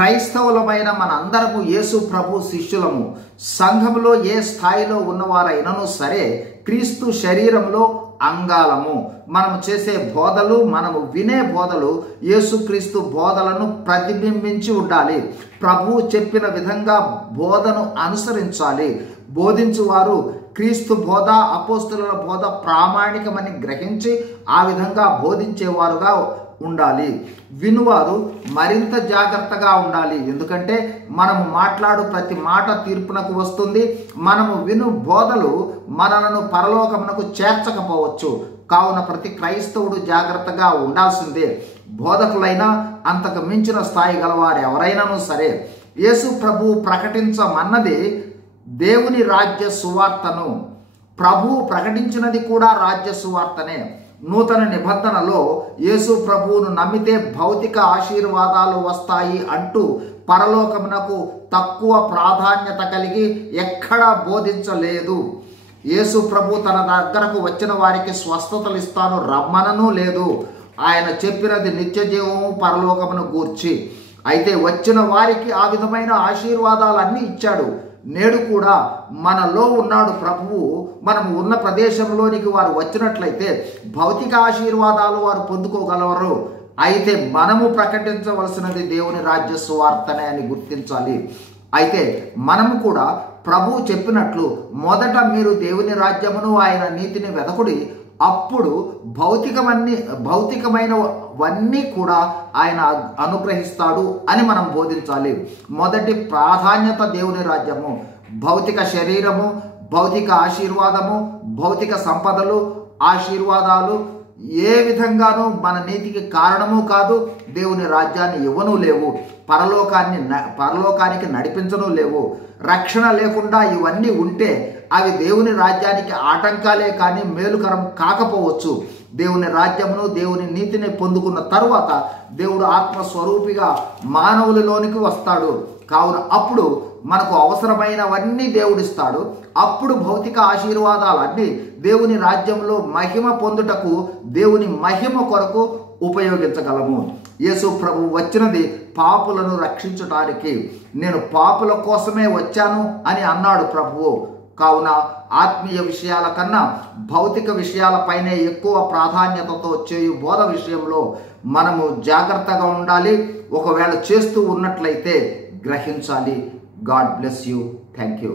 క్రైస్తవులమైన మనందరము యేసు ప్రభు శిష్యులము. సంఘములో ఏ స్థాయిలో ఉన్నవారైనను సరే క్రీస్తు శరీరంలో అంగాలము. మనము చేసే బోధలు, మనము వినే బోధలు యేసుక్రీస్తు బోధలను ప్రతిబింబించి ఉండాలి. ప్రభువు చెప్పిన విధంగా బోధను అనుసరించాలి. బోధించువారు క్రీస్తు బోధ, అపోస్తలుల బోధ ప్రామాణికమని గ్రహించి ఆ విధంగా బోధించేవారుగా ఉండాలి. వినువారు మరింత జాగ్రత్తగా ఉండాలి. ఎందుకంటే మనము మాట్లాడు ప్రతి మాట తీర్పునకు వస్తుంది. మనము విను బోధలు మనలను పరలోకమునకు చేర్చకపోవచ్చు. కావున ప్రతి క్రైస్తవుడు జాగ్రత్తగా ఉండాల్సిందే. బోధకులైనా అంతకు మించిన స్థాయి గలవారు ఎవరైనాను సరే యేసు ప్రభువు ప్రకటించమన్నది దేవుని రాజ్య సువార్తను. ప్రభువు ప్రకటించినది కూడా రాజ్య సువార్తనే. నూతన నిబంధనలో యేసు ప్రభువును నమ్మితే భౌతిక ఆశీర్వాదాలు వస్తాయి అంటూ పరలోకమునకు తక్కువ ప్రాధాన్యత కలిగి ఎక్కడా బోధించలేదు. యేసు ప్రభు తన దగ్గరకు వచ్చిన వారికి స్వస్థతలు ఇస్తాను రమ్మనను లేదు. ఆయన చెప్పినది నిత్య జీవము, పరలోకమును గూర్చి. అయితే వచ్చిన వారికి ఆ విధమైన ఆశీర్వాదాలన్నీ ఇచ్చాడు. నేడు కూడా మనలో ఉన్నాడు ప్రభువు. మనము ఉన్న ప్రదేశంలోనికి వారు వచ్చినట్లయితే భౌతిక ఆశీర్వాదాలు వారు పొందుకోగలరు. అయితే మనము ప్రకటించవలసినది దేవుని రాజ్య సువార్తనే అని గుర్తించాలి. అయితే మనము కూడా ప్రభువు చెప్పినట్లు మొదట మీరు దేవుని రాజ్యమును ఆయన నీతిని వెదకుడి, అప్పుడు భౌతికమైనవన్నీ కూడా ఆయన అనుగ్రహిస్తాడు అని మనం బోధించాలి. మొదటి ప్రాధాన్యత దేవుని రాజ్యము. భౌతిక శరీరము, భౌతిక ఆశీర్వాదము, భౌతిక సంపదలు, ఆశీర్వాదాలు ఏ విధంగానూ మన నీతికి కారణము కాదు. దేవుని రాజ్యాన్ని ఇవ్వను లేవు. పరలోకానికి నడిపించను లేవు. రక్షణ లేకుండా ఇవన్నీ ఉంటే అవి దేవుని రాజ్యానికి ఆటంకాలే కానీ మేలుకరం కాకపోవచ్చు. దేవుని రాజ్యమును, దేవుని నీతిని పొందుకున్న తరువాత దేవుడు ఆత్మస్వరూపిగా మానవులలోనికి వస్తాడు. కావున అప్పుడు మనకు అవసరమైనవన్నీ దేవుడిస్తాడు. అప్పుడు భౌతిక ఆశీర్వాదాలన్నీ దేవుని రాజ్యంలో మహిమ పొందుటకు, దేవుని మహిమ కొరకు ఉపయోగించగలము. యేసు ప్రభు వచ్చినది పాపులను రక్షించటానికి. నేను పాపుల కోసమే వచ్చాను అని అన్నాడు ప్రభువు. కావున ఆత్మీయ విషయాల కన్నా భౌతిక విషయాలపైనే ఎక్కువ ప్రాధాన్యతతో చేయు బోధ విషయంలో మనము జాగ్రత్తగా ఉండాలి. ఒకవేళ చేస్తూ ఉన్నట్లయితే గ్రహించాలి. God bless you. Thank you.